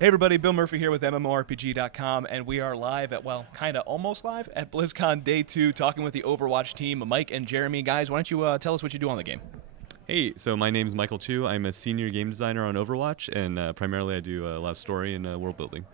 Hey everybody, Bill Murphy here with MMORPG.com, and we are live at, well, kind of almost live at BlizzCon Day 2, talking with the Overwatch team, Mike and Jeremy. Guys, why don't you tell us what you do on the game? Hey, so my name's Michael Chu. I'm a senior game designer on Overwatch, and primarily I do a lot of story and world building.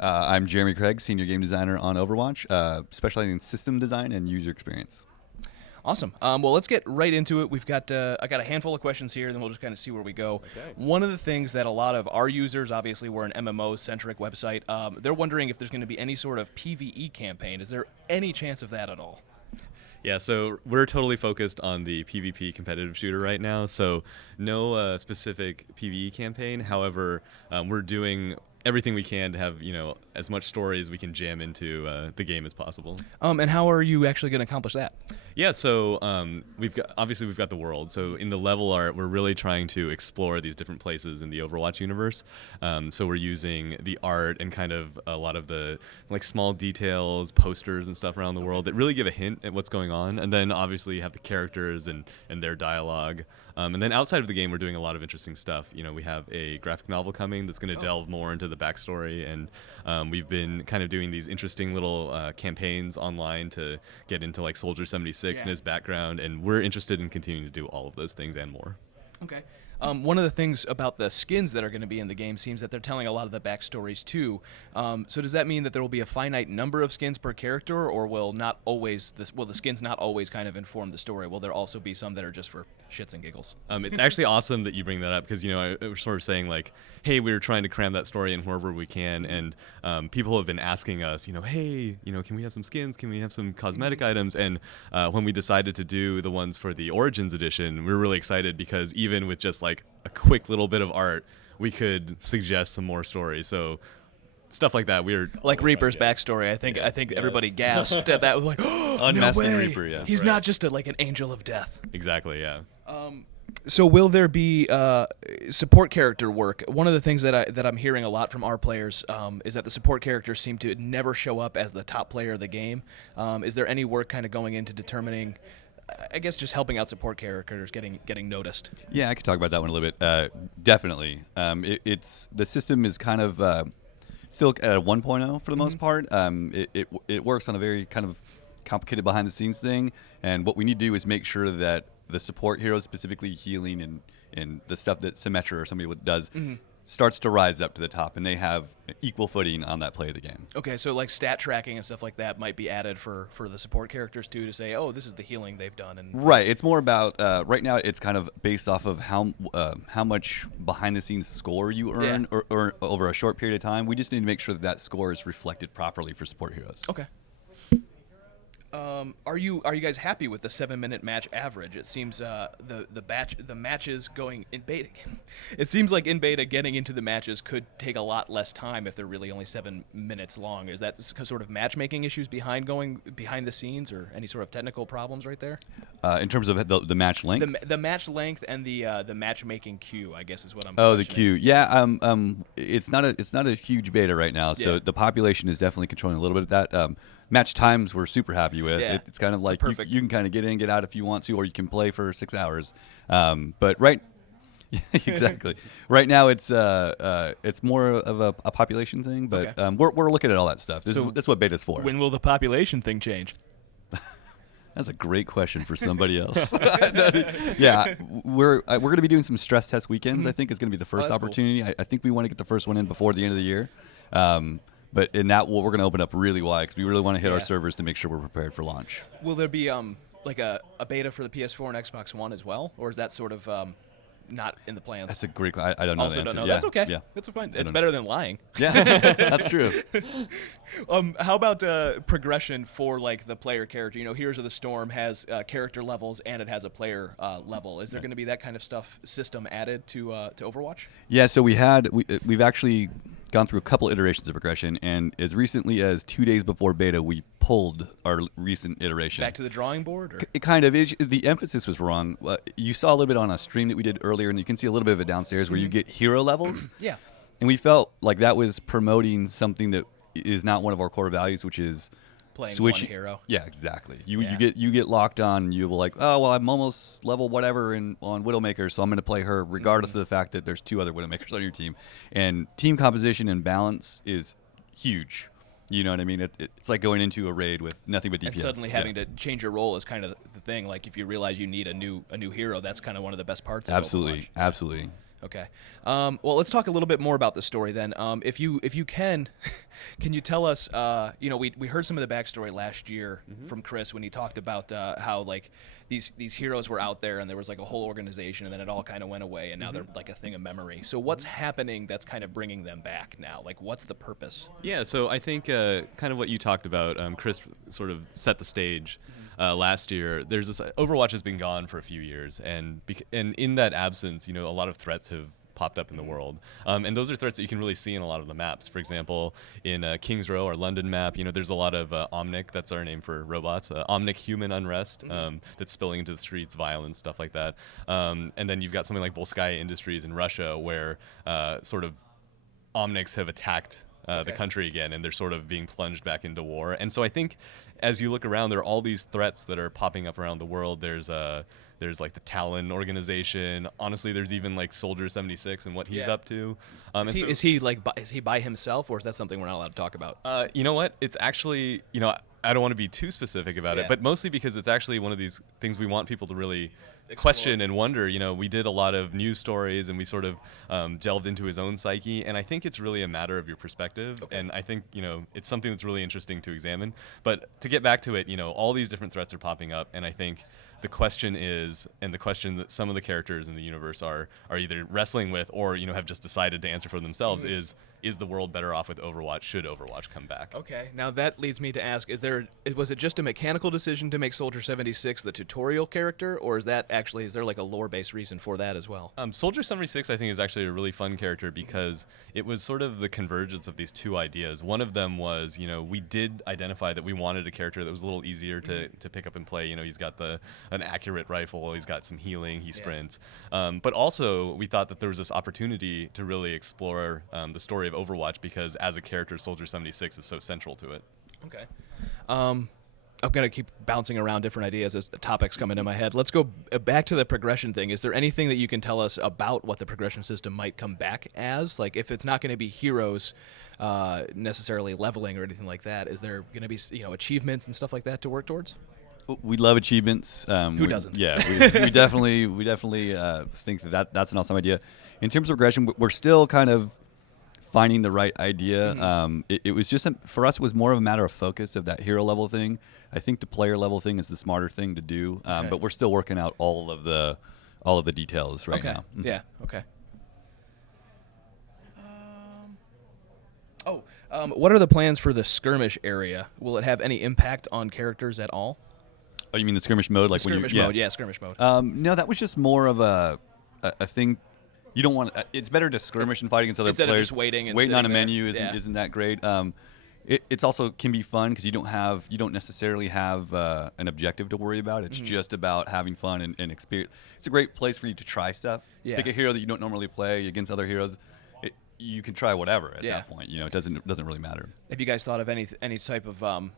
I'm Jeremy Craig, senior game designer on Overwatch, specializing in system design and user experience. Awesome. Well, let's get right into it. I got a handful of questions here, then we'll just kind of see where we go. Okay. One of the things that a lot of our users, obviously we're an MMO-centric website, they're wondering if there's going to be any sort of PvE campaign. Is there any chance of that at all? Yeah, so we're totally focused on the PvP competitive shooter right now, so no specific PvE campaign. However, we're doing everything we can to have, as much story as we can jam into the game as possible. And how are you actually going to accomplish that? Yeah, so we've got the world. So in the level art, we're really trying to explore these different places in the Overwatch universe. So we're using the art and kind of a lot of the small details, posters and stuff around the world that really give a hint at what's going on. And then obviously you have the characters and their dialogue. And then outside of the game, we're doing a lot of interesting stuff. We have a graphic novel coming that's going to delve more into the backstory, and we've been kind of doing these interesting little campaigns online to get into Soldier 76 and his background, and we're interested in continuing to do all of those things and more. Okay. One of the things about the skins that are going to be in the game seems that they're telling a lot of the backstories too. So does that mean that there will be a finite number of skins per character, or will the skins not always kind of inform the story? Will there also be some that are just for shits and giggles? It's actually awesome that you bring that up because we're sort of saying hey, we're trying to cram that story in wherever we can, and people have been asking us, hey, can we have some skins? Can we have some cosmetic items? And when we decided to do the ones for the Origins edition, we were really excited because even with just a quick little bit of art, we could suggest some more stories. So stuff like that, we're like Reaper's backstory. I think everybody gasped at that. Like, unmasking Reaper. Yeah, he's not just an angel of death. Exactly. Yeah. So will there be support character work? One of the things that I'm hearing a lot from our players is that the support characters seem to never show up as the top player of the game. Is there any work kind of going into determining, I guess, just helping out support characters getting noticed? Yeah, I could talk about that one a little bit. Definitely. It's the system is kind of still at a 1.0 for the most part. It works on a very kind of complicated behind the scenes thing, and what we need to do is make sure that the support heroes, specifically healing and the stuff that Symmetra or somebody does, starts to rise up to the top, and they have equal footing on that play of the game. Okay, so stat tracking and stuff like that might be added for the support characters too, to say, oh, this is the healing they've done. And right, it's more about right now. It's kind of based off of how much behind the scenes score you earn or over a short period of time. We just need to make sure that score is reflected properly for support heroes. Okay. Are you guys happy with the 7-minute match average? It seems the matches going in beta. It seems like in beta getting into the matches could take a lot less time if they're really only 7 minutes long. Is that sort of matchmaking issues behind going behind the scenes, or any sort of technical problems right there? In terms of the match length, the match length and the matchmaking queue, I guess, is what I'm. Oh, the questioning. queue. Yeah. It's not a huge beta right now, so the population is definitely controlling a little bit of that. Match times we're super happy with. Yeah. It's kind of like perfect. you can kind of get in, get out if you want to, or you can play for 6 hours. But right, exactly. Right now it's more of a population thing, but Okay. we're looking at all that stuff. That's what beta's for. When will the population thing change? That's a great question for somebody else. Yeah, we're going to be doing some stress test weekends. I think is going to be the first that's cool. opportunity. I think we want to get the first one in before the end of the year. But in that, we're going to open up really wide because we really want to hit our servers to make sure we're prepared for launch. Will there be a beta for the PS4 and Xbox One as well, or is that sort of not in the plans? That's a great question. I don't know Also the answer. don't know. Yeah, That's okay. Yeah, That's fine. It's don't better than lying. yeah, that's true. How about progression for the player character? Heroes of the Storm has character levels and it has a player level. Is there going to be that kind of system added to Overwatch? Yeah, so we've actually gone through a couple iterations of progression, and as recently as 2 days before beta, we pulled our recent iteration. Back to the drawing board? Or? It kind of is. The emphasis was wrong. You saw a little bit on a stream that we did earlier, and you can see a little bit of it downstairs where you get hero levels. Yeah. And we felt like that was promoting something that is not one of our core values, which is playing switch one hero. Yeah, exactly. Yeah. You get locked on. And you will like, oh well, I'm almost level whatever on Widowmaker, so I'm going to play her regardless of the fact that there's 2 other Widowmakers on your team. And team composition and balance is huge. You know what I mean? It's like going into a raid with nothing but DPS. And suddenly having to change your role is kind of the thing. Like if you realize you need a new hero, that's kind of one of the best parts of Overwatch. Absolutely. Okay. Well, let's talk a little bit more about the story then. If you can, can you tell us? We heard some of the backstory last year from Chris when he talked about how like these heroes were out there and there was like a whole organization and then it all kind of went away and now they're like a thing of memory. So what's happening that's kind of bringing them back now? Like what's the purpose? Yeah, so I think kind of what you talked about, Chris sort of set the stage last year. There's this Overwatch has been gone for a few years, and in that absence, a lot of threats have popped up in the world, and those are threats that you can really see in a lot of the maps. For example, in Kings Row, our London map, there's a lot of Omnic, that's our name for robots, Omnic human unrest that's spilling into the streets, violence, stuff like that. And then you've got something like Volskaya Industries in Russia, where sort of Omnics have attacked the country again, and they're sort of being plunged back into war. And so I think as you look around, there are all these threats that are popping up around the world. There's like the Talon organization. Honestly, there's even like Soldier 76 and what he's up to. Is he by himself, or is that something we're not allowed to talk about? You know what? It's actually, I don't want to be too specific about it, but mostly because it's actually one of these things we want people to really question and wonder. We did a lot of news stories and we sort of delved into his own psyche, and I think it's really a matter of your perspective. And I think it's something that's really interesting to examine. But to get back to it, all these different threats are popping up, and I think the question is, and the question that some of the characters in the universe are either wrestling with or have just decided to answer for themselves is the world better off with Overwatch? Should Overwatch come back? Okay, now that leads me to ask: was it just a mechanical decision to make Soldier 76 the tutorial character, or is there like a lore-based reason for that as well? Soldier 76, I think, is actually a really fun character because it was sort of the convergence of these 2 ideas. One of them was, we did identify that we wanted a character that was a little easier to pick up and play. He's got an accurate rifle, he's got some healing, he sprints. But also, we thought that there was this opportunity to really explore the story of Overwatch, because as a character, Soldier 76 is so central to it. Okay. I'm going to keep bouncing around different ideas as topics come into my head. Let's go back to the progression thing. Is there anything that you can tell us about what the progression system might come back as? Like, if it's not going to be heroes necessarily leveling or anything like that, is there going to be achievements and stuff like that to work towards? We love achievements. Who doesn't? Yeah, we definitely think that's an awesome idea. In terms of progression, we're still kind of finding the right idea. It was just for us, it was more of a matter of focus of that hero level thing. I think the player level thing is the smarter thing to do, but we're still working out all of the details right now. Yeah. Okay. What are the plans for the skirmish area? Will it have any impact on characters at all? Oh, you mean the skirmish mode? Like skirmish mode, yeah, skirmish mode. No, that was just more of a thing. You don't want. It's better to skirmish and fight against other instead players. Of just waiting on a there. menu isn't that great. It's also can be fun because you don't necessarily have an objective to worry about. It's just about having fun and experience. It's a great place for you to try stuff. Yeah. Pick a hero that you don't normally play against other heroes. You can try whatever at that point. It doesn't really matter. Have you guys thought of any type of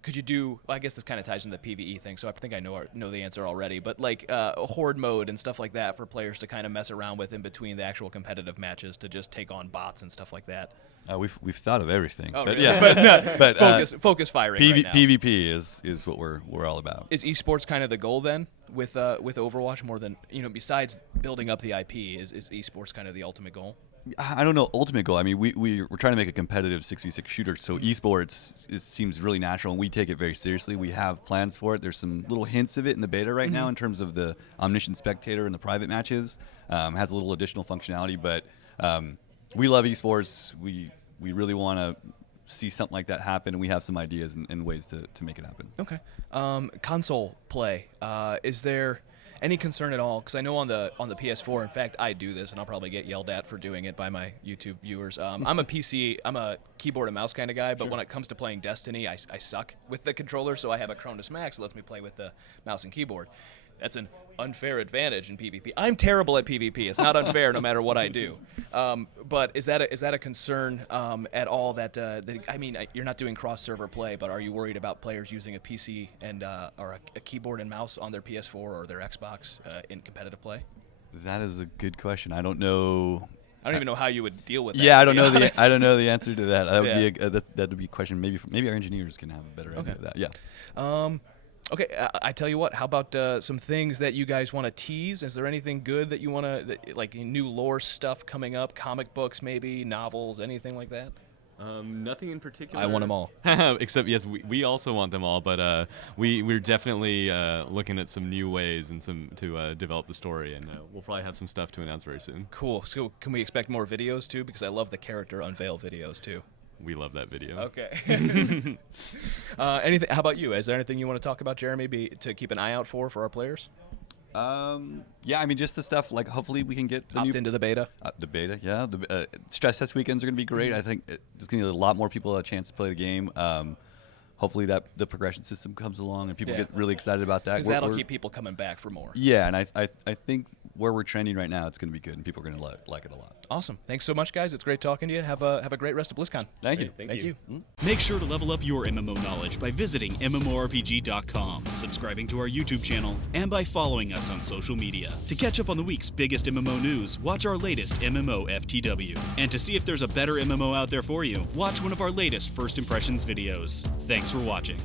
could you do? Well, I guess this kind of ties into the PvE thing, so I think I know the answer already. But like a horde mode and stuff like that for players to kind of mess around with in between the actual competitive matches to just take on bots and stuff like that. We've thought of everything. Oh, but really? yeah, but focus firing right now. PvP is what we're all about. Is esports kind of the goal then with Overwatch more than besides building up the IP? Is esports kind of the ultimate goal? I don't know, ultimate goal. I mean, we're trying to make a competitive 6v6 shooter, so esports seems really natural, and we take it very seriously. We have plans for it. There's some little hints of it in the beta right now in terms of the omniscient spectator and the private matches. Has a little additional functionality, but we love esports. We really want to see something like that happen, and we have some ideas and ways to make it happen. Okay. Console play. Is there any concern at all? Because I know on the PS4, in fact, I do this, and I'll probably get yelled at for doing it by my YouTube viewers. I'm a keyboard and mouse kind of guy, but when it comes to playing Destiny, I suck with the controller, so I have a Cronus Max that lets me play with the mouse and keyboard. that's an unfair advantage in PvP. I'm terrible at PvP. It's not unfair no matter what I do. But is that a concern at all? I mean, you're not doing cross-server play, but are you worried about players using a PC and or a keyboard and mouse on their PS4 or their Xbox in competitive play? That is a good question. I don't know. I don't even know how you would deal with that. Yeah, I to don't be know honest. I don't know the answer to that. That would Yeah. be that would be a question. Maybe our engineers can have a better idea of that. Yeah. Okay, I tell you what. How about some things that you guys want to tease? Is there anything good that you want to, like new lore stuff coming up? Comic books, maybe novels, anything like that? Nothing in particular. I want them all. Except, yes, we also want them all, but we're definitely looking at some new ways and to develop the story, and we'll probably have some stuff to announce very soon. Cool. So can we expect more videos too? Because I love the character unveil videos too. We love that video. Okay. Anything? How about you? Is there anything you want to talk about, Jeremy, to keep an eye out for our players? Yeah, I mean, just the stuff like hopefully we can get the Opt into the beta. The beta, yeah. The stress test weekends are going to be great. I think there's going to be a lot more people a chance to play the game. Hopefully that the progression system comes along and people get really excited about that. Because that'll keep people coming back for more. Yeah, and I think where we're trending right now, it's going to be good and people are going to like it a lot. Awesome. Thanks so much, guys. It's great talking to you. Have a great rest of BlizzCon. Thank you. Thank you. Make sure to level up your MMO knowledge by visiting MMORPG.com, subscribing to our YouTube channel, and by following us on social media. To catch up on the week's biggest MMO news, watch our latest MMO FTW. And to see if there's a better MMO out there for you, watch one of our latest First Impressions videos. Thanks for watching.